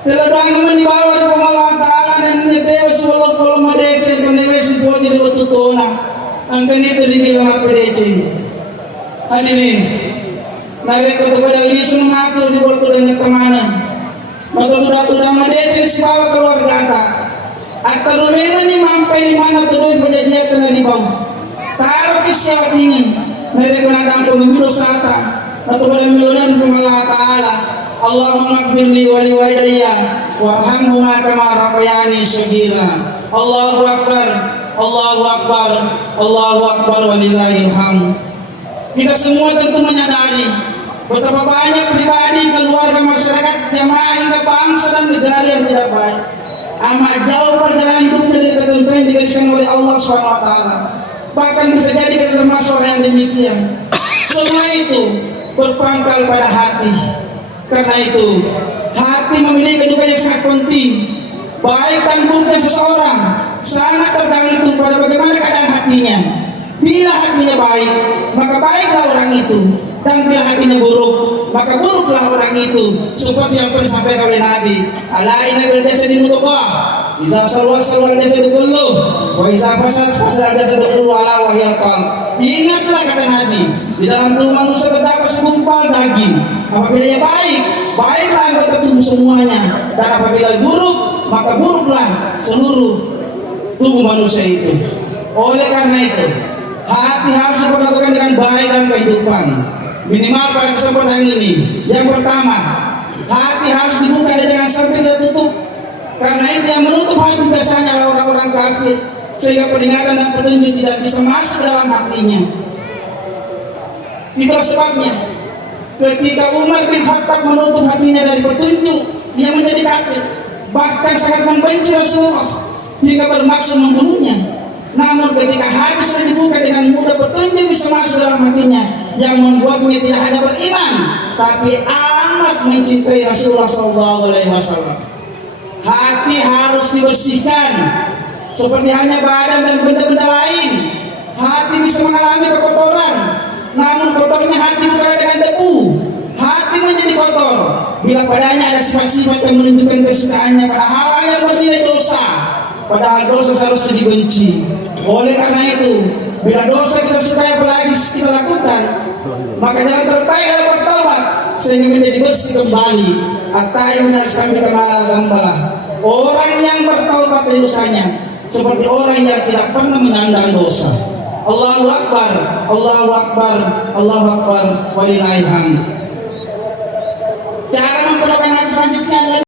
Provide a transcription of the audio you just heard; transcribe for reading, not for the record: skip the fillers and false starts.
Talagang naman ni bawat pamalatala ng Deus walang palamadecin kung nawesi po dito matuto na ang ganito din nila mapadecin. Hadirin, nareko ito pada lisong mga ato di bolto dengan tamanan. Matutuda-tuda madecin si bawat keluarga ta. At tarumena ni mampay lima na tuloy pajajiat na libaw. Taro kisya tingin, nareko na dang pumimilo sa ata. Natubalang milunan pamalatala. Allahumma ighfirli wa liwalidayya warhamhuma kama rabbayani shaghira. Allahu akbar, Allahu akbar, Allahu akbar walillahil hamd. Kita semua tentu menyadari betapa banyak pribadi, keluarga, masyarakat, jamaah hingga bangsa dan negara yang tidak baik. Amat jauh perjalanan hidupnya dari ketentuan yang digariskan oleh Allah SWT. Bahkan bisa jadi kita termasuk orang yang demikian. Semua itu berpangkal pada hati. Karena itu, hati memiliki kedudukan yang sangat penting. Baik dan buruknya seseorang sangat tergantung pada bagaimana keadaan hatinya. Bila hatinya baik, maka baiklah orang itu. Dan bila hatinya buruk, maka buruklah orang itu. Seperti yang pernah disampaikan oleh Nabi. Alaina bil jasadi mudghah. Idza salwa salwal jasadu kulluh. Wa idza fasad fasad jasadu kulluh ala wa hiya qalb. Ingatlah kata Nabi, di dalam tubuh manusia terdapat segumpal daging. Apabila ia baik, baiklah anggota tubuh semuanya. Dan apabila buruk, maka buruklah seluruh tubuh manusia itu. Oleh karena itu, hati harus diperlakukan dengan baik dalam kehidupan. Minimal pada kesempatan ini. Yang pertama, hati harus dibuka dan jangan sampai tertutup. Karena itu yang menutup hati biasanya adalah orang-orang kafir, sehingga peringatan dan petunjuk tidak bisa masuk dalam hatinya. Itulah sebabnya ketika Umar bin Khattab menutup hatinya dari petunjuk, dia menjadi kafir, bahkan sangat membenci Rasulullah hingga bermaksud membunuhnya. Namun ketika hati sudah dibuka dengan mudah, petunjuk bisa masuk dalam hatinya, yang membuatnya tidak hanya beriman, tapi amat mencintai Rasulullah SAW. Hati harus dibersihkan, seperti hanya badan dan benda-benda lain. Hati bisa mengalami kekotoran, namun kotornya hati bukan dengan debu. Hati menjadi kotor bila padanya ada sifat-sifat yang menunjukkan kesukaannya pada hal-hal yang bernilai dosa. Padahal dosa seharusnya dibenci. Oleh karena itu, bila dosa kita sukai apalagi kita lakukan, maka jangan terbaik dalam bertobat sehingga menjadi bersih kembali. At-ta'ibu min al-islam kama zambalah. Orang yang bertobat dari dosanya seperti orang yang tidak pernah menyandang dosa. Allahu akbar, Allahu akbar, Allahu akbar walillahil hamd.